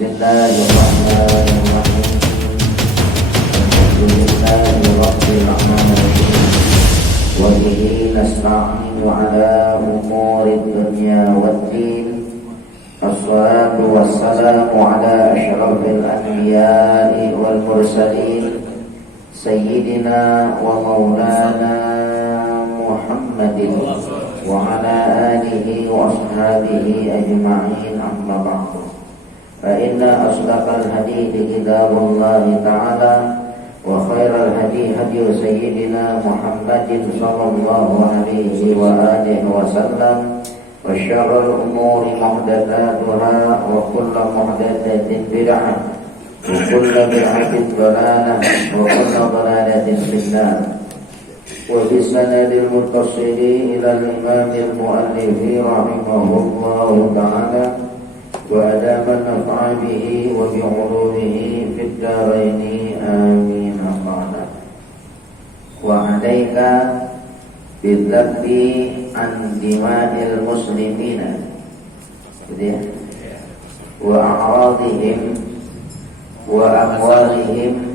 Bismillahirrahmanirrahim. Alhamdulillahirabbil alamin. Wa bihi nasta'inu ala umurid dunya waddin. Assalatu wassalamu ala asyrafil anbiya'i wal mursalin. Sayyidina wa maulana Muhammadin wa ala alihi wa ashabihi ajma'in, amma ba'du. Fa inna asdaqal hadithi kitabullahi ta'ala wa khairal hadi hadi sayyidina Muhammadin sallallahu alaihi wa alihi wa sallam, wa syarrul umuri muhdatsatuha wa kullu muhdatsatin bid'ah wa kullu bid'atin dhalalah wa kullu dhalalatin finnar. Wa bisanadil muttasili ila al-imamil muallifi rahimahullahu ta'ala wa adaman nafa'a bihi wa bi'ulumihi fid daraini amin. Qala wa alaika bidzabbi an dima'il muslimina wa a'radihim wa amwalihim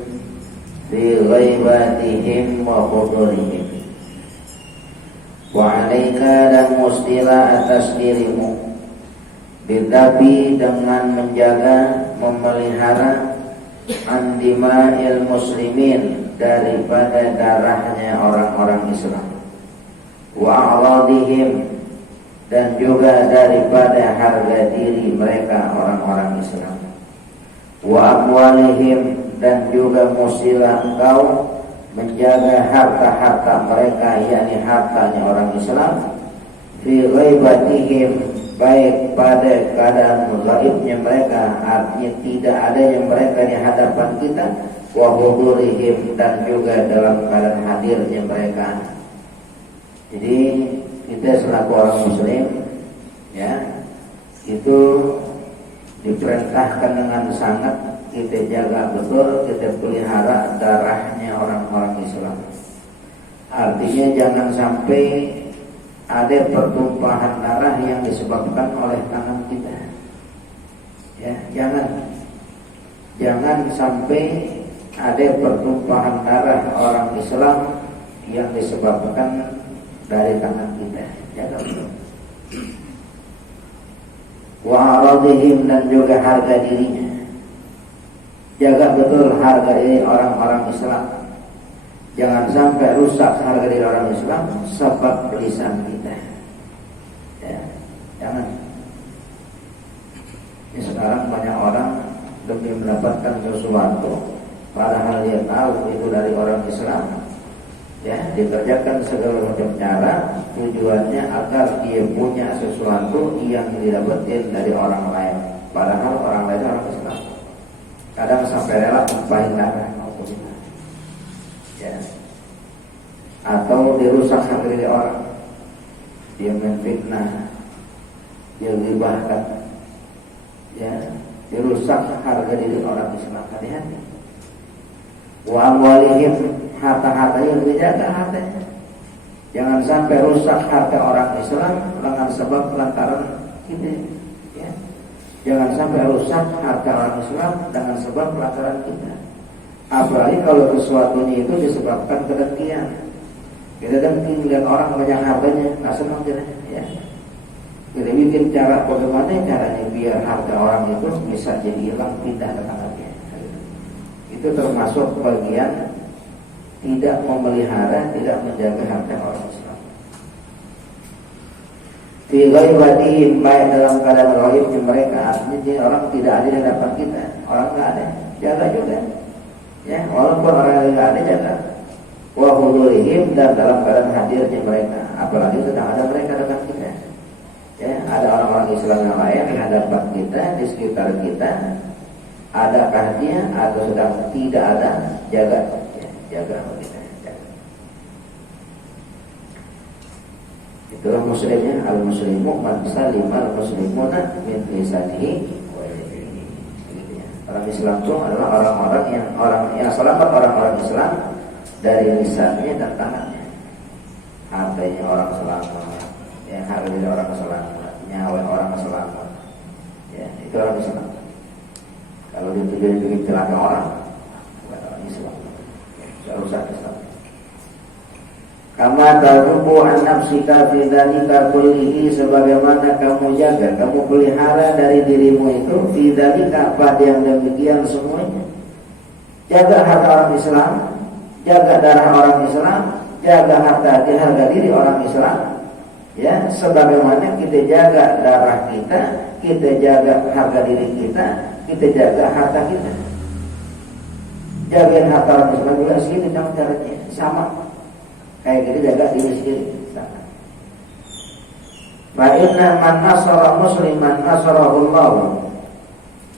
fi ghaibatihim wa hudurihim. Wa alaika, dan mustilah atas dirimu, bidzabi, dengan menjaga, memelihara, andima'il muslimin, daripada darahnya orang-orang Islam, wa a'radihim, dan juga daripada harga diri mereka orang-orang Islam, wa amwalihim, dan juga musilah engkau menjaga harta-harta mereka, yakni hartanya orang Islam, fi ghaibatihim, baik pada keadaan gaibnya mereka, artinya tidak adanya mereka di hadapan kita, wa hudurihim, dan juga dalam keadaan hadirnya mereka. Jadi kita selaku orang muslim, ya, itu diperintahkan dengan sangat kita jaga betul, kita pelihara darahnya orang-orang Islam. Artinya jangan sampai ada pertumpahan darah yang disebabkan oleh tangan kita. Ya, jangan sampai ada pertumpahan darah orang Islam yang disebabkan dari tangan kita. Jaga betul. Wa a'radihim, dan juga harga dirinya. Jaga betul harga diri orang-orang Islam. Jangan sampai rusak harga diri orang Islam sebab lisan kita. Ya, jangan. Ini sekarang banyak orang demi mendapatkan sesuatu, padahal dia tahu itu dari orang Islam, ya, dikerjakan segala macam cara, tujuannya agar dia punya sesuatu yang didapetin dari orang lain, padahal orang lain orang Islam. Kadang sampai rela tumpahin darah, ya, atau dirusak harga diri orang, dia menfitnah, dia ghibahkan, ya, dirusak harga diri orang Islam. Hati-hati. Wa amwalihim, harta-hartanya dijaga hartanya. Jangan sampai rusak harta orang Islam dengan sebab lantaran kita. Ya. Jangan sampai rusak harta orang Islam dengan sebab lantaran kita. Apalagi kalau sesuatunya itu disebabkan kedengkian. Kita dengki melihat orang banyak hartanya, nggak senang kita. Ya. Kita bikin cara bagaimana caranya biar harta orang itu bisa jadi hilang, pindah ke tangannya. Itu termasuk bagian tidak memelihara, tidak menjaga harta orang Islam. Fi ghaibatihim, baik dalam keadaan ghaibnya mereka, artinya dia orang tidak ada di hadapan kita, orang nggak ada, jaga juga. Ya, walaupun orang yang nggak ada jaga. Wa hudurihim, dan dalam keadaan hadirnya mereka, apalagi sedang ada mereka dekat kita. Ya, ada orang-orang Islam yang lain di hadapan kita, di sekitar kita. Adakah dia atau sedang tidak ada, jaga, ya, jaga kita. Itulah muslimnya, al-muslimu man salima al-muslimuna min lisanihi wa yadihi. Orang Islam itu adalah orang yang selamat, orang-orang Islam dari lisannya dan tangannya. Hartanya orang selamat, ya, hartanya orang selamat, nyawa orang selamat. Ya, itu orang Islam. dia tujuan bikin celaka orang, bukan orang Islam. Rusak Islam. Kama tarubu an nafsika fi dzalika kullihi, sebagaimana kamu jaga, kamu pelihara dari dirimu itu fi dzalika pada yang demikian semuanya. Jaga harta orang Islam, jaga darah orang Islam, jaga harga diri orang Islam. Ya, sebagaimana kita jaga darah kita jaga harga diri kita jaga harta kita. Jagain harta orang Islam juga segini caranya, sama. Kayak gitu jaga diri sendiri. Fa inna man nasara musliman nasarahu Allah.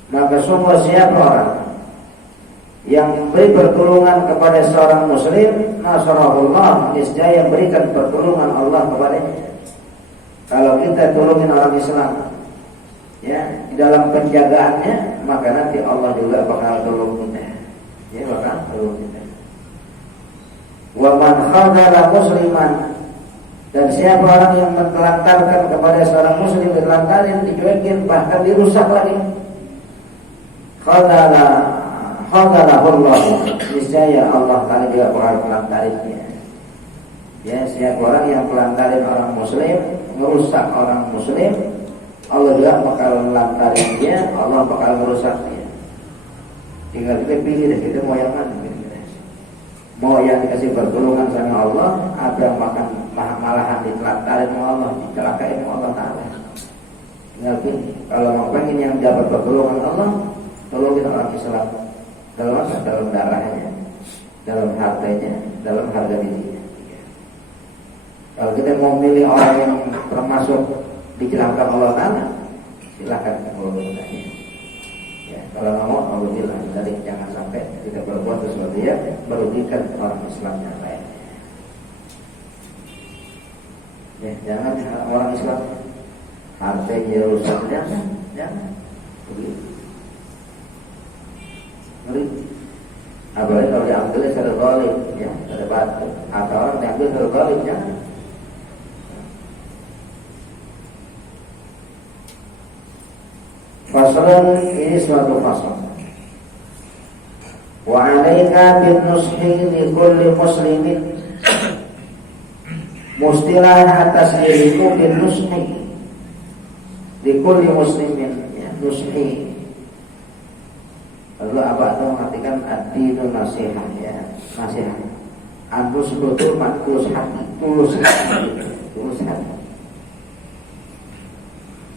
Maka semua siapa orang yang beri pertolongan kepada seorang muslim, nasarahu Allah, niscaya yang berikan pertolongan Allah kepadanya. Kalau kita tolongin orang Islam, ya, di dalam penjagaannya, maka nanti Allah juga bakal tolong kita. Ya, bakal tolong kita. Wa man khadala musliman, dan siapa orang yang mentelantarkan kepada seorang muslim, ditelantarin, dicuekin, bahkan dirusak lagi. Khadalahullah, niscaya Allah Ta'ala juga bakal melantarinnya. Ya, siapa orang yang melantarin orang muslim, merusak orang muslim, Allah juga bakal melantarin dia, Allah bakal merusak dia. Tinggal kita pilih deh, kita mau yang mana? Mau yang dikasih pertolongan sama Allah, atau yang malahan ditelantarin sama Allah, dicelakain sama Allah Ta'ala. Tinggal pilih. Kalau mau pengen yang dapat pertolongan Allah, tolongin orang Islam. Dalam darahnya, dalam hartanya, dalam harga dirinya. Kalau kita mau milih orang yang termasuk dicelakakan Allah Ta'ala, silakan kalau bertanya. Ya, kalau nggak mau, Allah bilang, jadi jangan sampai kita berbuat sesuatu yang merugikan orang Islam yang lain. Ya, jangan orang Islam hartanya rusak, jangan. Begitu. Ngeri. Apalagi kalau diambilnya secara zalim, ya, ada batu, atau orang diambil secara zalim, jangan. Faslun, ini suatu fasl. Wa 'alaika bin nushi li kulli muslimin. Mustilah atas diriku bin nushi li kulli muslimin, ya, nushi. Lalu apa itu mengartikan ad-dinu nasihat, ya, nasihat. Antus betul tulus hati, tulus hati.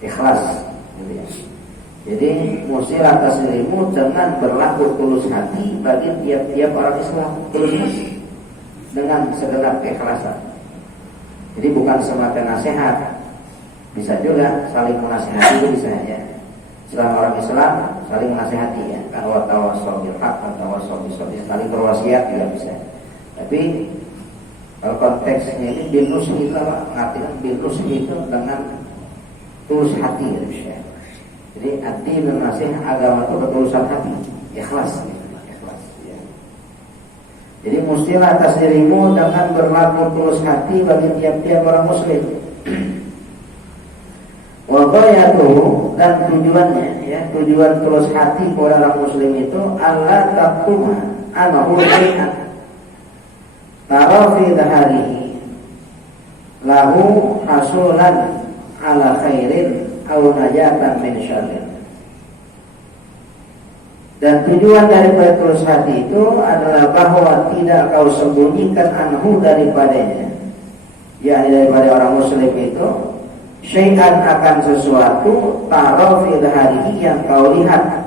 Ikhlas, gitu ya. Jadi musil atas dirimu dengan berlaku tulus hati bagi tiap-tiap orang Islam, tulus hati dengan segenap keikhlasan. Jadi bukan semata nasihat, bisa juga saling menasihati, itu bisa ya. Selama orang Islam saling menasihati, ya, kan wa tawassaw bil haqq wa tawassaw bis sabr, saling berwasiat juga bisa. Tapi kalau konteksnya ini binus itu apa? Mengartikan binus itu dengan tulus hati, ya. Jadi ad-din nasihat, agama itu ketulusan hati, ikhlas, ikhlas, ya. Jadi mustilah atas dirimu dengan berlaku tulus hati bagi tiap-tiap orang muslim. Wa ghayatuhu, dan tujuannya, ya, tujuan tulus hati kepada orang muslim itu alla taquma anahu shay'an tara fi dhaharihi lahu hasulan ala khairin aw najatan min syarrin. Dan tujuan daripada tulus hati itu adalah bahwa tidak kau sembunyikan anhu daripadanya, yakni daripada orang muslim itu, syai'an akan sesuatu tara fi dhaharihi, yang kau lihat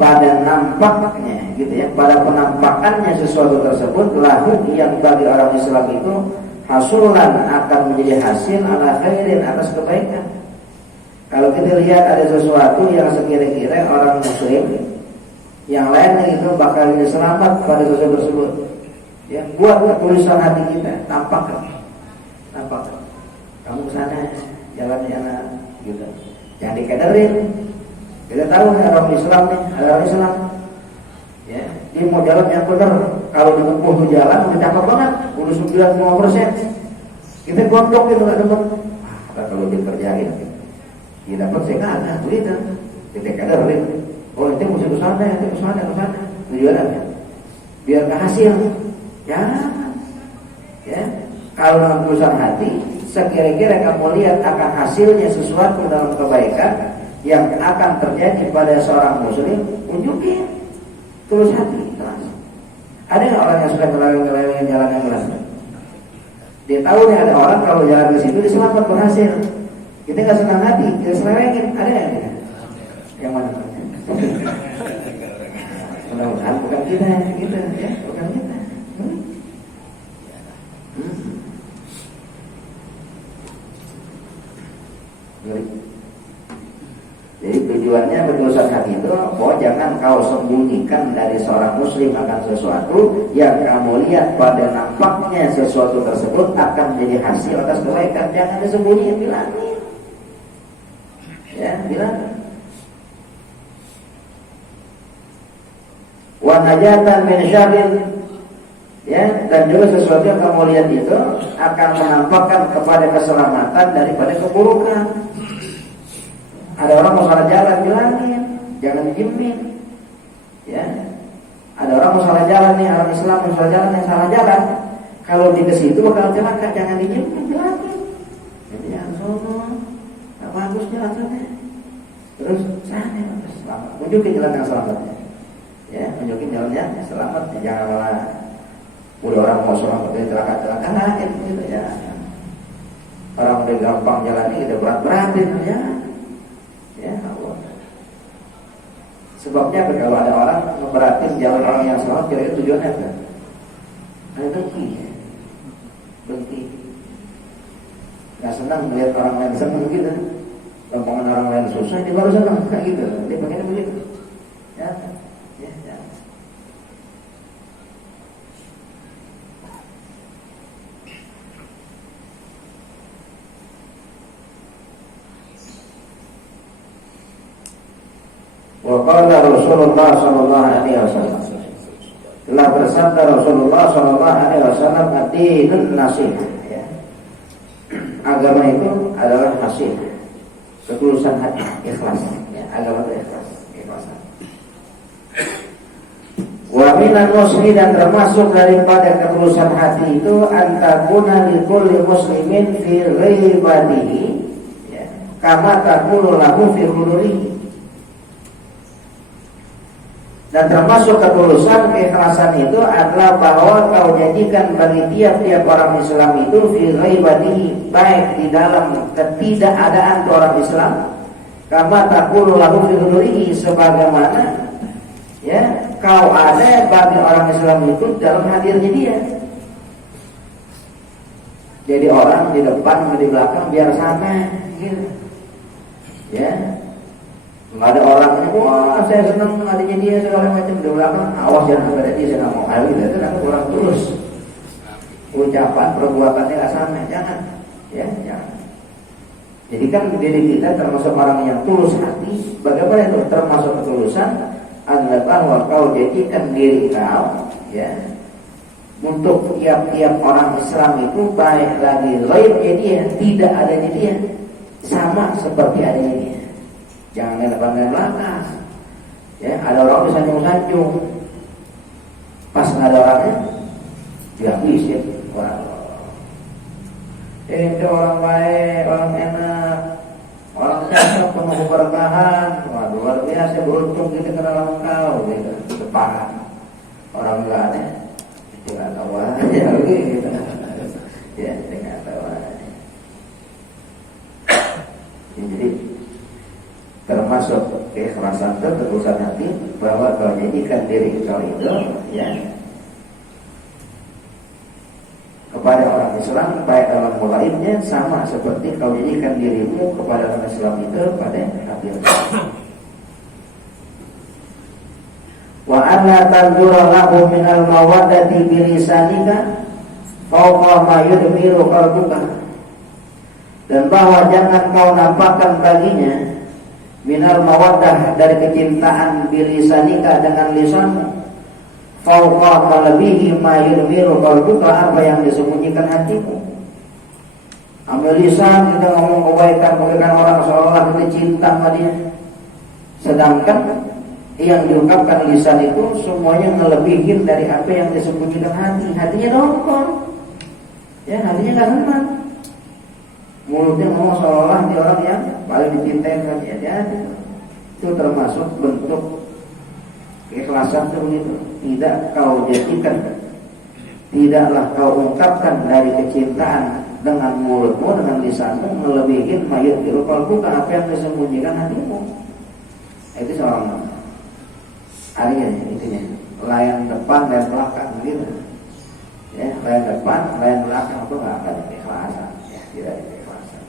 pada nampaknya, gitu ya, pada penampakannya sesuatu tersebut, lahu, yang bagi orang Islam itu hasulan akan menjadi hasil ala khairin, atas kebaikan. Kalau kita lihat ada sesuatu yang sekira-kira orang muslim yang lain itu bakal selamat pada sesuatu tersebut, ya, buat ketulisan hati kita, tampakkan. Kamu kesana, jalannya anak, gitu. Jangan dikederin. Kita tahu orang Islam nih, ada orang Islam, ya, dia mau jalan yang benar. Kalau ditempuh ke jalan, udah cakep banget, udah 95%. Kita gondok gitu, nggak demen. Kalau dikerjain, dia dapat saya nggak ada, begitu. Kita kederin. Oh, itu mesti kesana. sana. Tujuan apa? Biar hasil. Jangan. Ya. Kalau dalam tulisan hati, sekira-kira kamu lihat akan hasilnya sesuatu dalam kebaikan yang akan terjadi pada seorang muslim, tunjukin. Tulus hati, kelas. Ada nggak orang yang suka ngeleweng jalan yang kelas? Dia tahu nih ada orang kalau jalan ke situ dia selamat berhasil. Kita nggak senang hati, kita selewengin. Ada nggak? Yang mana? Mudah-mudahan bukan kita, ya, bukan kita. Jadi tujuannya berdosa hati itu bahwa jangan kau sembunyikan dari seorang muslim akan sesuatu yang kamu lihat pada nampaknya sesuatu tersebut akan menjadi hasil atas kebaikan. Jangan disembunyikan, bilangin. Ya, bilangin. Wa najatan min syarrin, ya, dan juga sesuatu yang kamu lihat itu akan menampakkan kepada keselamatan daripada keburukan. Ada orang mau salah jalan, bilangin, jangan diemin. Ya, ada orang mau salah jalan nih, orang Islam mau salah jalan, yang salah jalan. Kalau di kesitu bakal celaka, jangan diemin, bilangin. Jadi yang sono, nggak bagus jalannya. Terus sana, selamat. Tunjukin jalan yang selamatnya. Ya, tunjukin jalan yang selamat. Jangan malah udah orang mau selamat dari celaka-celaka gitu ya. Orang udah gampang jalannya, udah berat-beratin ya. Ya, Allah. Sebabnya kalau ada orang memberatin jalan orang yang salah, kira-kira tujuannya apa? Ada dengki. Nggak senang melihat orang lain senang gitu. Lompongan orang lain susah, dia baru senang kayak gitu. Dia pengennya begitu. Ya. Waqala Rasulullah sallallahu alaihi wasallam. Telah bersabda Rasulullah sallallahu alaihi wasallam, "Ad-dinun nasiha." Ya. Agama itu adalah nasiha. Ketulusan hati, ikhlas. Ya, agama itu ikhlas, ikhlasan. Wa minan nusri, dan termasuk daripada ketulusan hati itu antakuna likulli muslimin fi ghaibatihi, ya, kama takunu lahu fi hudurihi. Dan termasuk ketulusan keikhlasan itu adalah bahwa kau jadikan bagi tiap-tiap orang Islam itu fi ghaibatihi, baik di dalam ketidakadaan orang Islam, kama takunu lahu fi hudurihi, sebagaimana ya kau ada bagi orang Islam itu dalam hadirnya dia. Jadi orang di depan di belakang biar sama gitu. Ya. Nggak ada orangnya, wah saya senang adanya dia segala macam, di belakang awas jangan sampai ada dia, saya nggak mau hal itu nanti kurang tulus. Ucapan perbuatannya nggak sama, jangan, ya jangan. Jadi kan diri kita termasuk orang yang tulus hati. Bagaimana itu termasuk ketulusan? Adalah bahwa kau jadikan diri kau, ya, untuk tiap-tiap orang Islam itu baik lagi ghaibnya dia, tidak adanya dia, sama seperti adanya dia. Jangan depan belakang. Ya, ada orang bisa sanjung-sanjung. Pas nggak ada orangnya, dihabis ya orang. Itu orang baik, orang enak, orang cakep, penuh keberkahan. Wah, luar biasa, beruntung kita kenal engkau, gitu. Depan orang nggak ada, tidak tahu aja, gitu. Ya, tidak tahu aja. Jadi termasuk keikhlasan itu ketulusan hati bahwa kau jadikan diri kau itu, ya, kepada orang Islam baik dalam mulainya sama seperti kau jadikan dirimu kepada orang Islam itu pada akhirnya. Wa anna tanzura lahu minal mawaddati bilisanika fawqa ma yudmiru qalbuka, dan bahwa jangan kau nampakkan baginya minal mawaddah, dari kecintaan bilisanika dengan lisanmu, fawqa qalbihi ma yudmiru qalbuka, apa yang disembunyikan hatimu. Ambil lisan kita ngomong kebaikan orang seolah kita cinta sama dia, sedangkan yang diungkapkan lisan itu semuanya ngelebihin dari apa yang disembunyikan hati. Hatinya dongkol, ya hatinya nggak senang. Mulutnya ngomong seolah-olah dia orang yang paling dicintai kan ya. Itu termasuk bentuk keikhlasan itu begitu. Tidak kau jadikan, tidaklah kau ungkapkan dari kecintaan dengan mulutmu, dengan lisanmu melebihin mayat biru qalbuka, apa yang disembunyikan hatimu. Itu seorang artinya intinya layan depan dan belakang gitu. Ya, layan depan, layan belakang itu nggak ada keikhlasan, ya tidak ada keikhlasan.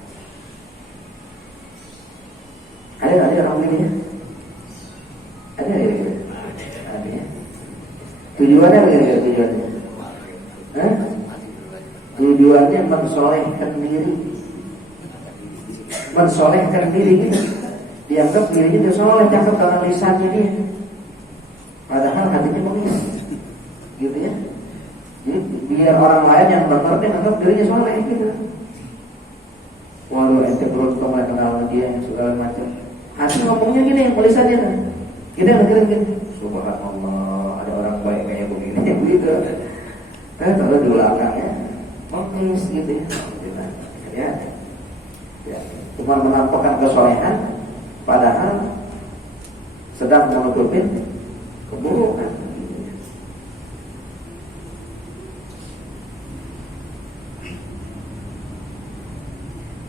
Ada orang begini ya? Ada gitu. Ada ya. Tujuannya bagaimana tujuannya? Tujuannya mensolehkan diri, mensolehkan diri gitu. Dianggap dirinya dia soleh, cakep karena lisannya dia. Padahal hatinya bengis, gitu ya. Jadi biar orang lain yang mengerti anggap dirinya soleh gitu. Waduh, ente beruntung lah kenal dia yang segala macam. Hati ngomongnya gini, tulisannya kan. Kita dengerin gini. Subhanallah, ada orang baik kayak begini, begitu. Kalau di belakangnya bengis gitu ya. Ya. Cuma menampakkan kesolehan, padahal sedang menutupin keburukan.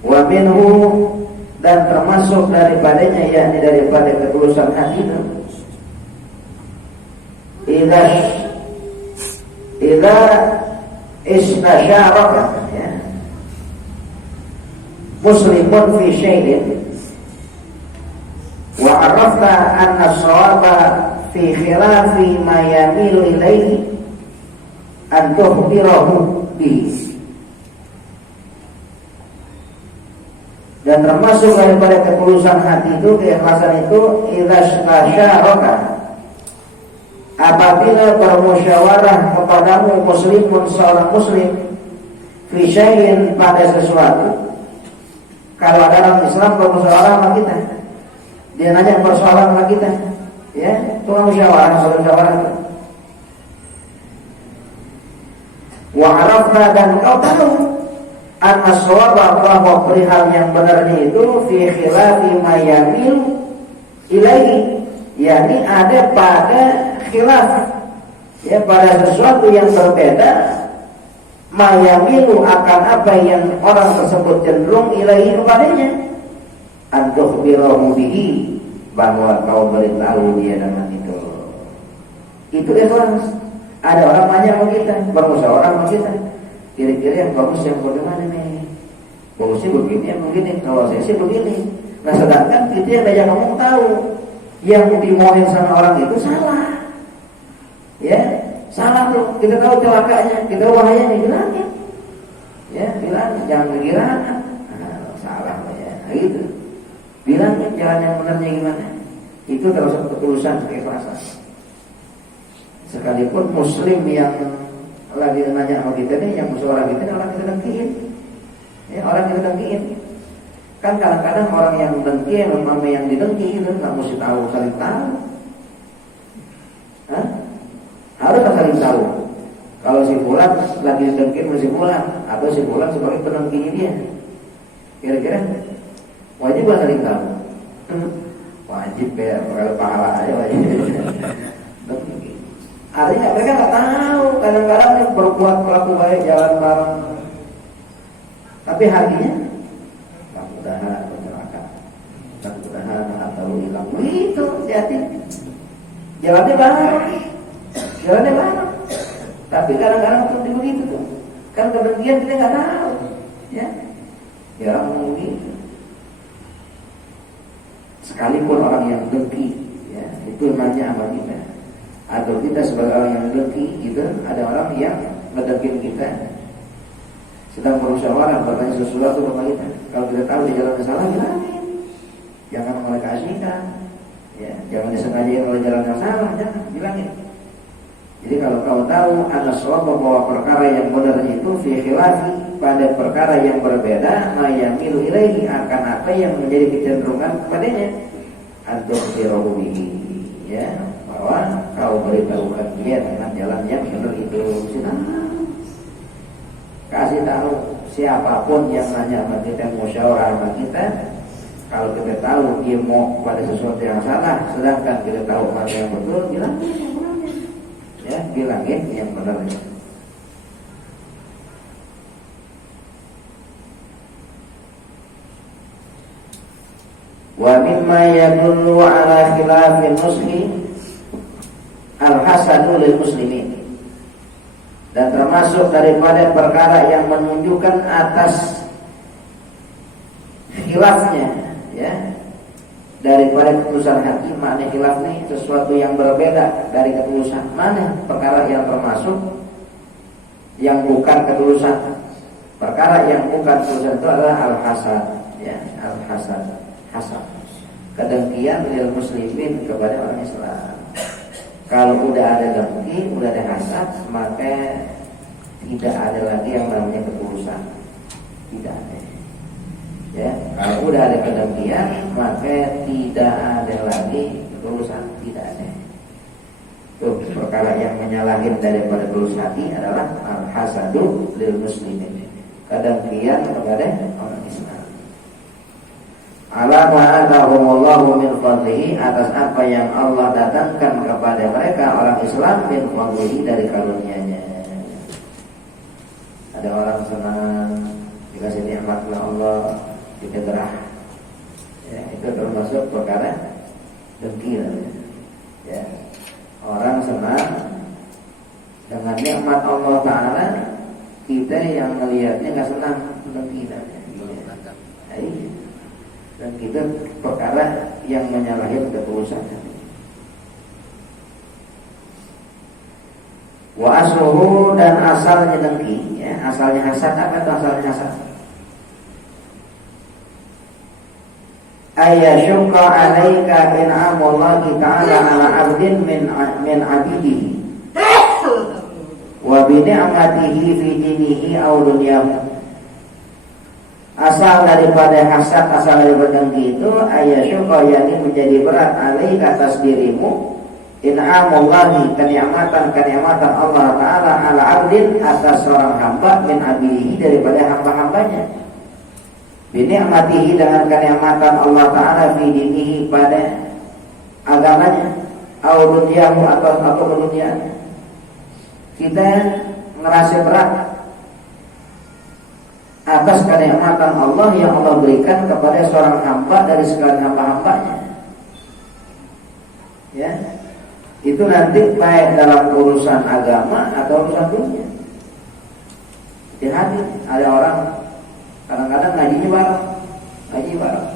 Wa minhu, dan termasuk daripadanya, yakni daripada ketulusan hati itu, idza istasyaraka ya muslimun fi syai'in wa arafta anna as-sawaba fi khilafi ma yamilu ilaihi an tukhbirahu bi. Dan termasuk daripada ketulusan hati itu, keikhlasan itu, idza istasyaraka, apabila bermusyawarah kepadamu muslimun, seorang muslim, fi syai'in, pada sesuatu. Kalau ada orang Islam bermusyawarah sama kita, dia nanya persoalan sama kita, ya, itu musyawarah. Wa arafna, dan kau tahu, anna shawaba, bahwa perihal yang benarnya itu fi khilafi ma yamil ilaihi, yakni ada pada khilaf, ya, pada sesuatu yang berbeda, mayamilu, akan apa yang orang tersebut cenderung ilaihi kepadanya, antukhbirahu bihi, bahwa kau beritahu dia dengan itu. Itu ikhlas. Ada orang nanya sama kita, bermusyawarah sama kita, kira-kira yang bagus yang bagaimana nih? Bagusnya begini, yang begini. Kalau saya sih begini. Nah, sedangkan kita yang banyak ngomong tahu yang dimohon sama orang itu salah. Ya, salah tuh. Kita tahu celakanya, kita tahu bahayanya, bilangin. Ya, bilangin, jangan bergiraan. Salah ya, gitu. Bilangin jalan yang benarnya gimana. Itu termasuk ketulusan, keikhlasan. Sekalipun muslim yang lagi nanya sama kita nih, yang musyawarah kita nih, orang kita dengkiin. Ya, orang kita dengkiin. Kan kadang-kadang orang yang dengki, yang didengki itu nggak mesti tahu, saling tahu. Hah? Harus saling tahu. Kalau si fulan lagi dengki sama si fulan, atau si fulan sebagai pendengkinya dia, kira-kira wajib nggak saling tahu? Wajib ya, kalau pahala aja wajib. Artinya mereka nggak tahu, kadang-kadang nih berbuat pelaku baik, jalan bareng, tapi hatinya mudah-mudahan bercelaka, mudah-mudahan harta lu hilang. Begitu hati, jalannya bareng, tapi kadang-kadang tuh begitu tuh, kan kebencian kita nggak tahu, ya orang begitu. Sekalipun orang yang dengki, ya itu nanya sama kita, atau kita sebagai orang yang dengki, gitu, ada orang yang ngedengkin kita, sedang bermusyawarah bertanya sesuatu kepada kita. Kalau kita tahu di jalan salah, bilangin. Jangan oleh keasikan, ya, jangan disengajain oleh jalan yang salah, jangan, bilangin. Jadi kalau kau tahu ada suatu bahwa perkara yang benar itu fi khilafi, pada perkara yang berbeda, mayamilu ilaihi, akan apa yang menjadi kecenderungan kepadanya, antum bihi, ya, bahwa kau beritahukan dia dengan jalan yang benar itu. Kasih tahu siapapun yang nanya sama kita, musyawarah sama kita, kalau kita tahu dia mau pada sesuatu yang salah, sedangkan kita tahu mana yang betul, bilang yang benarnya, ya, bilangin yang benarnya. Wa mimma yadullu ala khilafin nushi al-hasanu lil muslimin. Dan termasuk daripada perkara yang menunjukkan atas khilafnya, ya, daripada ketulusan hati. Makna khilaf ini sesuatu yang berbeda dari ketulusan. Mana perkara yang termasuk yang bukan ketulusan? Perkara yang bukan ketulusan itu adalah al-hasad, ya, al-hasad, hasad, kedengkian lil muslimin kepada orang Islam. Kalau udah ada dengki, udah ada hasad, maka tidak ada lagi yang namanya ketulusan. Tidak ada. Ya, kalau udah ada kedengkian, maka tidak ada lagi ketulusan. Tidak ada. Itu perkara yang menyalahin daripada tulus hati adalah al-hasadu lil muslimin, kedengkian kepada orang Islam. Ala ma'atahumullahu min fadlihi, atas apa yang Allah datangkan kepada mereka orang Islam, min fadlihi, dari karunia-Nya. Ada orang senang dikasih nikmat oleh Allah, digerak, ya, itu termasuk perkara dengki, ya. Orang senang dengan nikmat Allah Ta'ala, kita yang melihatnya nggak senang, dengki, dan kita perkara yang menyalahi ketulusan. Wa asluhu, dan asalnya dengki, ya, asalnya hasad. Apa itu asalnya hasad? Ayyashqa 'alaika in'amullahi ta'ala 'ala 'abdin min 'abidihi wa bi ni'matihi fi dinihi aw dunyahu. Asal daripada hasad, asal daripada dengki itu ayyashqa, yakni menjadi berat, 'alaika, atas dirimu, in'amullahi, kenikmatan Allah Ta'ala, 'ala 'abdin, atas seorang hamba, min 'abidihi, daripada hamba-hambanya, binikmatihi, dengan kenikmatan Allah Ta'ala, fi dinihi, pada agamanya, au dunyahu, atau dunianya. Kita ngerasa berat atas kenikmatan Allah yang Allah berikan kepada seorang hamba dari segala hamba-hambanya, ya, itu nanti baik dalam urusan agama atau urusan dunia. Di hati ada orang kadang-kadang ngaji bareng,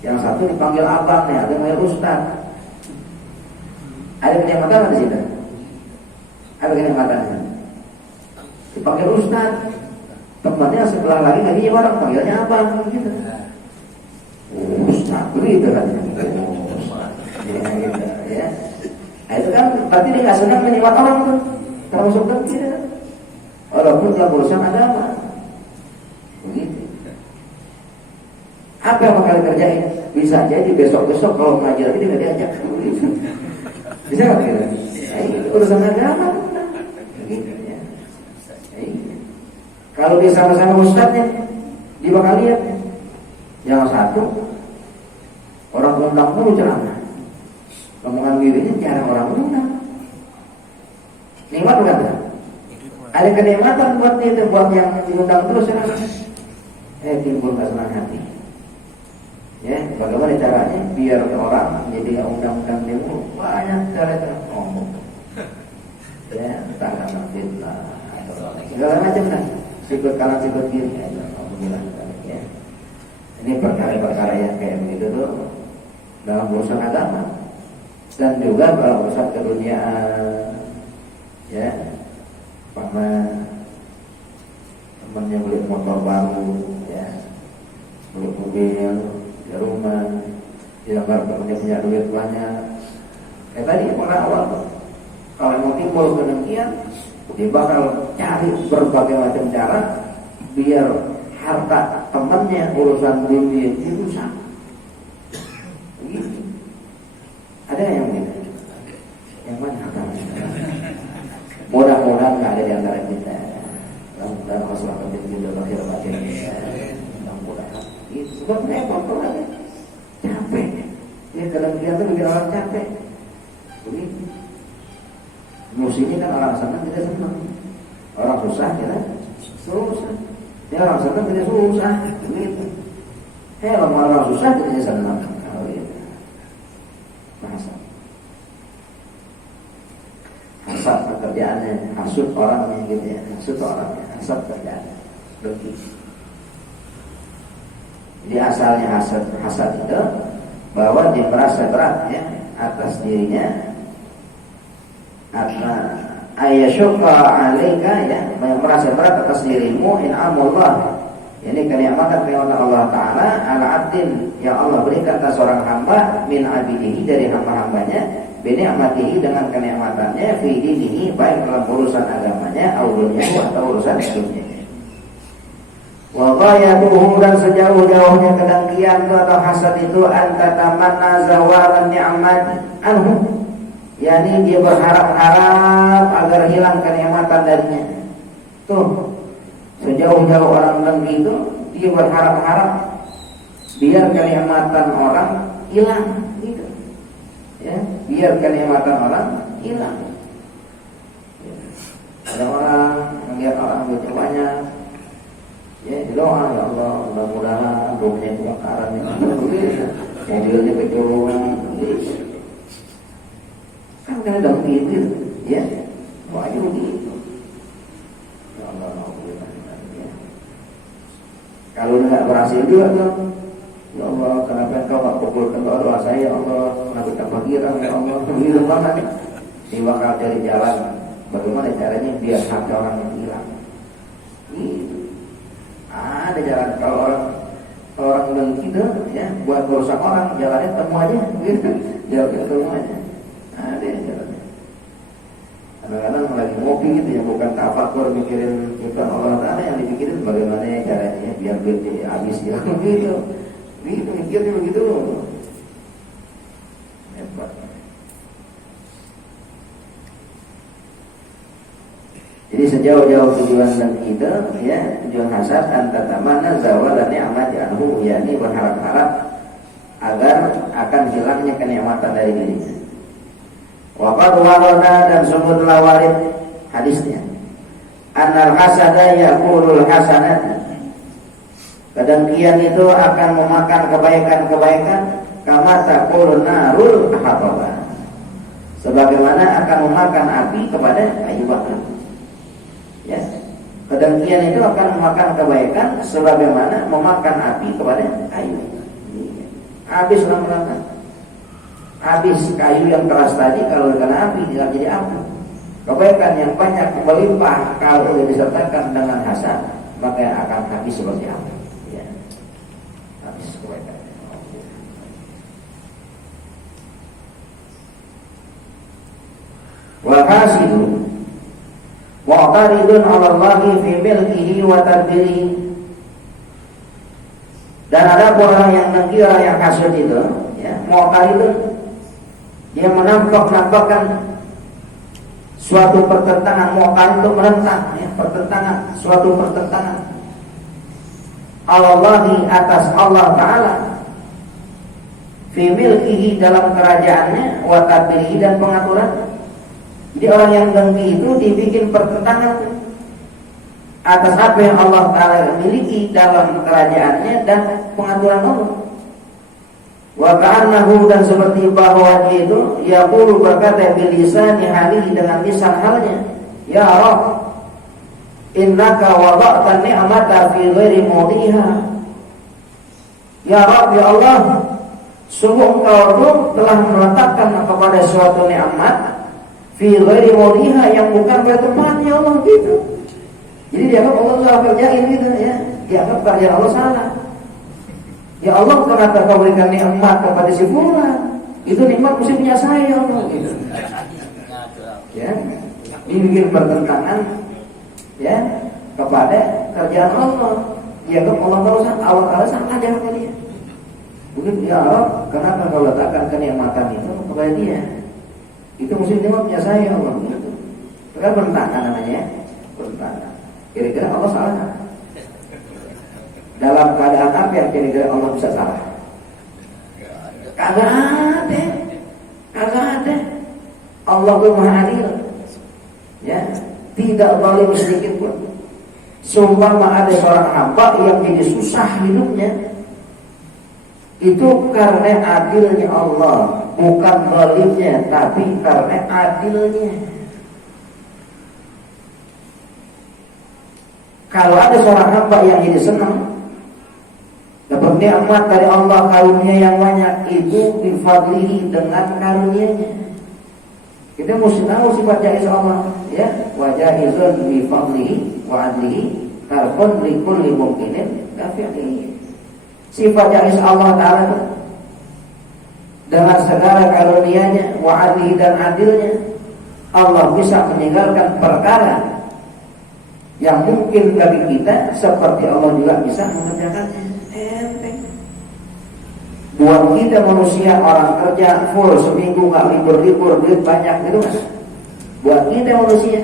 yang satu dipanggil abang, nih, ada yang panggil ustaz. Ada kenikmatan di situ. Ada kenikmatan di situ. Dipanggil ustaz, temannya sebelah lagi ngaji bareng, panggilnya abang, gitu. Ustaz, begitu kan? Ya. Nah, itu kan berarti dia nggak senang menyewat orang tuh, termasuk dengki, kan? Walaupun dalam urusan agama. Begitu. Apa yang bakal kerjain? Bisa jadi besok-besok kalau ngaji lagi dia nggak diajak. Bisa nggak kira? Urusan agama, begitu ya. Kalau dia sama-sama ustadznya, dia bakal lihat. Yang satu orang undang mulu ceramah, omongan dirinya jarang orang undang. Nikmat bukan? Ada kenikmatan buat itu, buat yang diundang terus, timbul kesenangan hati. Ya, bagaimana caranya biar orang jadi undang-undang demo? Banyak cara ngomong. Ya, entah karena fitnah atau segala macam kan. Sikut kanan sikut kiri, ya. Ini perkara-perkara yang kayak begitu tuh dalam urusan agama dan juga dalam urusan keduniaan, ya. Paman temannya beli motor baru, ya, beli mobil, di rumah, dianggap temannya punya duit banyak. Tadi orang awal tuh, kalau mau timbul kedengkian, dia bakal cari berbagai macam cara biar harta temannya, urusan dunia dirusak. Begitu. Ada yang begitu. selamat di dunia lahir batin. Mudah-mudahan. Itu sebab repot orang capek. Ya kedengkian itu bikin orang capek. Begitu. Musimnya kan orang senang tidak senang, orang susah kita susah. Ya orang senang tidak susah. Begitu. Orang susah tidak senang. Bahasa. Hasad pekerjaannya, hasud orangnya gitu ya, hasud orangnya, hasad kerjaannya, begitu. Jadi asalnya hasad itu bahwa dia merasa berat ya atas dirinya, atau ayasyuqa alaika ya, merasa berat atas dirimu in'amullah. Ini kenikmatan Allah Ta'ala ala abdin yang Allah berikan atas seorang hamba min abidihi dari hamba-hambanya bini'matihi dengan kenikmatannya fi dinihi baik dalam urusan agamanya atau urusan hidupnya. Wa ghayatuhu dan sejauh-jauhnya kedengkian atau hasad itu antatamanna zawalan ni'mat anhu, yakni dia berharap-harap agar hilang kenikmatan darinya. Tuh, sejauh-jauh orang dengki itu dia berharap-harap biar kenikmatan orang hilang gitu. Ya, biar kenikmatan orang hilang. Ya. Ada orang melihat orang begitu banyak, ya doa ya Allah mudah-mudahan rumahnya kebakaran, mobilnya kecolongan, kan kadang gitu, ya, banyak begitu. Ya Allah, ya. Kalau nggak berhasil juga tuh. Ya Allah, kenapa engkau tak pukul doa saya, ya Allah, kenapa tak pagiran, ya Allah, begitu banget. Ini bakal cari jalan, bagaimana caranya biar hati orang yang hilang. Gitu. Ada jalan kalau orang dengki itu, ya, buat merusak orang, jalannya temu aja, gitu. Jalannya temu aja. Ada jalannya. Kadang-kadang lagi ngopi gitu ya, bukan tafakur mikirin firman Allah Ta'ala, yang dipikirin bagaimana caranya biar duit habis ya, gitu. Begitu mikirnya begitu. Hebat. Jadi sejauh-jauh tujuan dan kita, ya, tujuan hasad antatamanna zawalan ni'mat anhu, yakni berharap-harap agar akan hilangnya kenikmatan dari dirinya. Wa qad warada dan sungguh telah warid hadisnya. Annal hasada yaqulul hasanati. Kedengkian itu akan memakan kebaikan-kebaikan kama taqulun narul hatabah. Sebagaimana akan memakan api kepada kayu bakar. Ya. Kedengkian itu akan memakan kebaikan sebagaimana memakan api kepada kayu. Habis lama-lama. Habis kayu yang keras tadi kalau kena api tidak jadi api. Kebaikan yang banyak melimpah kalau disertakan dengan hasad, maka akan habis seperti api. Wal hasidu mu'taridun 'ala Allahi fi milkihi wa tadbirihi. Dan ada orang yang dengki, orang yang hasud itu, ya, mu'taridun, dia menampakkan suatu pertentangan. Mu'tarid itu menentang, ya, pertentangan, suatu pertentangan 'ala Allahi atas Allah Ta'ala fi milkihi dalam kerajaannya wa tadbirihi dan pengaturan. Jadi orang yang dengki itu dibikin pertentangan atas apa yang Allah Ta'ala miliki dalam kerajaannya dan pengaturan Allah. Wa ka'annahu, dan seperti bahwa dia itu yaqulu berkata bilisani halihi, dengan lisan halnya, ya Rabb, innaka wada'ta ni'mata fi ghairi mawdiha. Ya Rabb, ya Allah, sungguh engkau itu telah meletakkan kepada suatu nikmat fi ghairi mawdiha, yang bukan pada tempatnya, Allah, gitu. Jadi dianggap Allah salah kerjain gitu, ya. Dianggap kerjaan Allah salah. Ya Allah, kenapa kau berikan nikmat kepada si fulan? Itu nikmat mesti punya saya, Allah, gitu. Ya, dibikin pertentangan, ya, kepada kerjaan Allah. Dianggap Allah salah, salah dia kepada dia. Mungkin ya Allah, kenapa kau letakkan kenikmatan itu kepada dia? Itu mesti nikmat punya saya, Allah, gitu. Itu kan pertentangan namanya, pertentangan. Kira-kira Allah salah nggak? Dalam keadaan apa yang kira-kira Allah bisa salah? Kagak ada, kagak ada. Allah itu Maha Adil, ya, tidak zalim sedikit pun. Seumpama ada seorang hamba yang jadi susah hidupnya, itu karena adilnya Allah, bukan zalimnya, tapi karena adilnya. Kalau ada seorang hamba yang jadi senang, dapat nikmat dari Allah, karunia yang banyak, itu bifadlihi, dengan karunia-Nya. Kita mesti tahu sifat jaiz Allah, ya, wa jaizun bifadlihi wa adlihi tarfun likulli mumkinin kafi'lihi. Sifat jaiz Allah Ta'ala itu dengan segala karunia-Nya, wa adlihi, dan adilnya, Allah bisa meninggalkan perkara yang mungkin bagi kita, seperti Allah juga bisa mengerjakannya. Buat kita manusia, orang kerja full seminggu nggak libur-libur, duit banyak gitu kan. Buat kita manusia,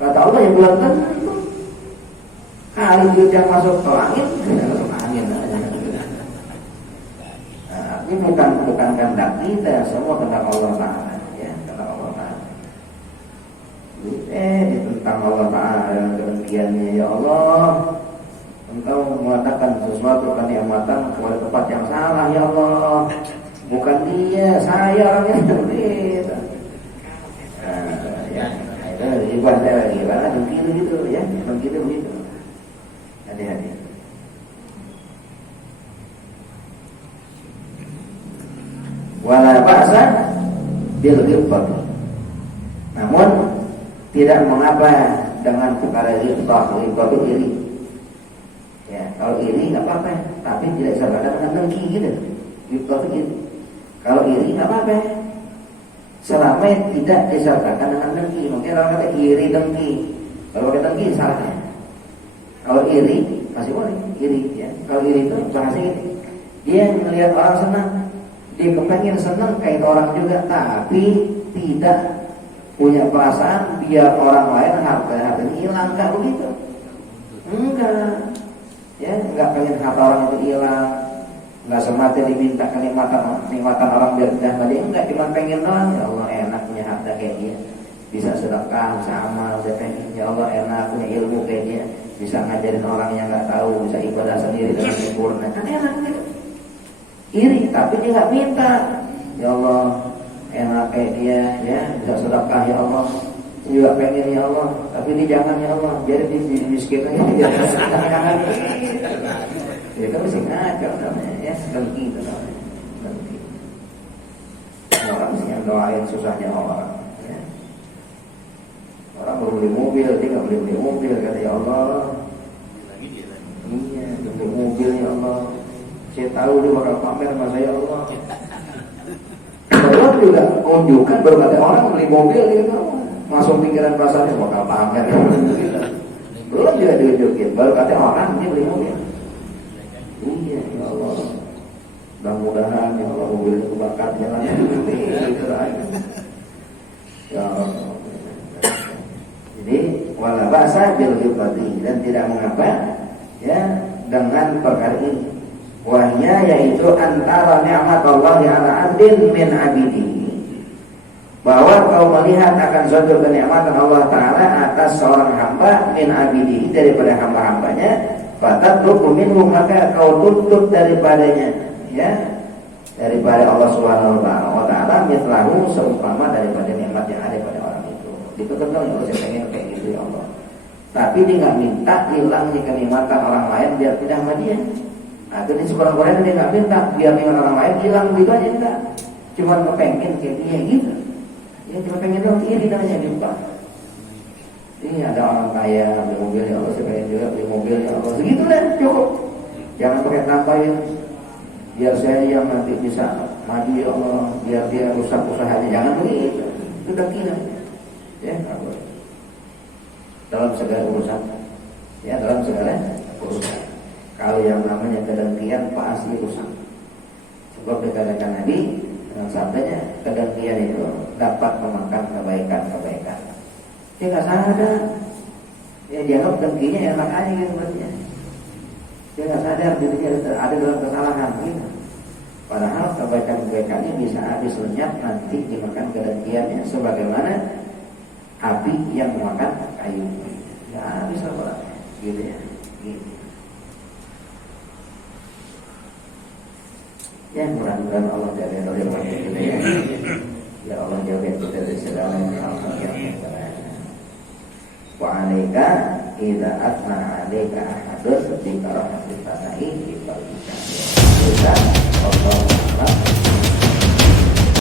kata Allah yang belum tentu itu. Kali duit yang masuk ke langit, angin aja. Nah, ini bukan kehendak kita, semua kehendak Allah Ta'ala, ya, kehendak Allah Ta'ala. Tentang Allah Ta'ala yang kebenciannya, ya Allah, Engkau mengatakan sesuatu kenikmatan kepada tempat yang salah, ya Allah. Bukan dia, saya orangnya begitu. Ya, itu ibadah gimana begitu gitu, ya, begitu. Hati-hati. Wala ba'sa bil ghibah. Namun tidak mengapa dengan perkara ghibah itu iri. Ya, kalau iri nggak apa-apa, tapi tidak disertakan dengan dengki gitu. Ghibah itu iri. Kalau iri nggak apa-apa, selama tidak disertakan dengan dengki. Mungkin orang kata iri dengki. Kalau pakai dengki salahnya. Kalau iri masih boleh, iri ya. Kalau iri itu bahasa ini, dia melihat orang senang, dia kepengen senang kayak orang juga, tapi tidak punya perasaan biar orang lain harta-hartanya hilang, nggak begitu. Enggak. Ya, nggak pengen harta orang itu hilang, nggak semata diminta kenikmatan orang biar pindah pada dia, enggak, cuma pengen doang. Ya Allah, enak punya harta kayak dia, bisa sedekah, bisa amal, saya pengen. Ya Allah, enak punya ilmu kayak dia, bisa ngajarin orang yang nggak tahu, bisa ibadah sendiri dengan sempurna, kan enak gitu. Iri, tapi dia nggak minta. Ya Allah, enak kayak dia, ya, bisa sedekah, ya Allah. Juga pengen, ya Allah, tapi ini jangan, ya Allah, jadi di miskin aja, jangan. Ya kan mesti ngaco namanya, ya, dengki itu namanya, dengki. Orang mesti yang doain susahnya orang, ya. Orang baru beli mobil, dia nggak beli mobil, kata ya Allah, iya, beli mobil, ya Allah, saya tahu dia bakal pamer sama saya, ya Allah. Orang juga unjukkan baru kata orang beli mobil, gitu. Masuk pikiran pasarnya bakal pamer. Belum juga diunjukin, baru kata orang ini beli mobil. Iya, ya Allah, mudah-mudahan ya Allah mobilnya kebakar jalannya. Ya Allah. Jadi wala ba'sa bil ghibati, dan tidak mengapa ya dengan perkara ini. Wahya yaitu antara nikmat Allah ala abdin min abidihi, bahwa kau melihat akan suatu kenikmatan Allah Ta'ala atas seorang hamba min abidihi, daripada hamba-hambanya, fatatlubu minhu, maka kau tuntut daripadanya, ya, daripada Allah Subhanahu wa Ta'ala, mitlahu, seumpama daripada nikmat yang ada pada orang itu. Dituntut dong, ya, saya pengen kayak gitu, ya Allah. Tapi dia nggak minta hilangnya kenikmatan orang lain biar tidak sama dia. Nah, itu di sekolah-sekolah dia nggak minta biar nikmat orang lain hilang, gitu aja enggak. Cuma kepengen kayak dia gitu. Ya cuma pengen dong, iri namanya lupa. Ini ada orang kaya beli mobil, ya Allah, saya pengen juga beli mobil, ya Allah. Segitu lah, cukup. Jangan pakai tambahin. Biar saya yang nanti bisa maju, ya Allah, biar dia rusak usahanya. Jangan begitu. Itu dengki. Ya, Allah. Dalam segala urusan. Ya, dalam segala urusan. Kalau yang namanya kedengkian pasti rusak. Sebab dikatakan Nabi dengan sabdanya, kedengkian itu dapat memakan kebaikan-kebaikan. Dia nggak sadar. Ya Ya dianggap dengkinya enak aja gitu berarti. Dia nggak sadar dirinya ada dalam kesalahan gitu. Padahal kebaikan-kebaikannya bisa habis lenyap nanti dimakan kedengkiannya sebagaimana api yang memakan kayu. Ya habis apa gitu ya. Gitu. Ya mudah-mudahan Allah jaga kita ya. Ya Allah jaga kita dari segala hal yang berbahaya. Wa alaika idza atma alaika ahadun bi karahati fana'i bi qalbika. Allah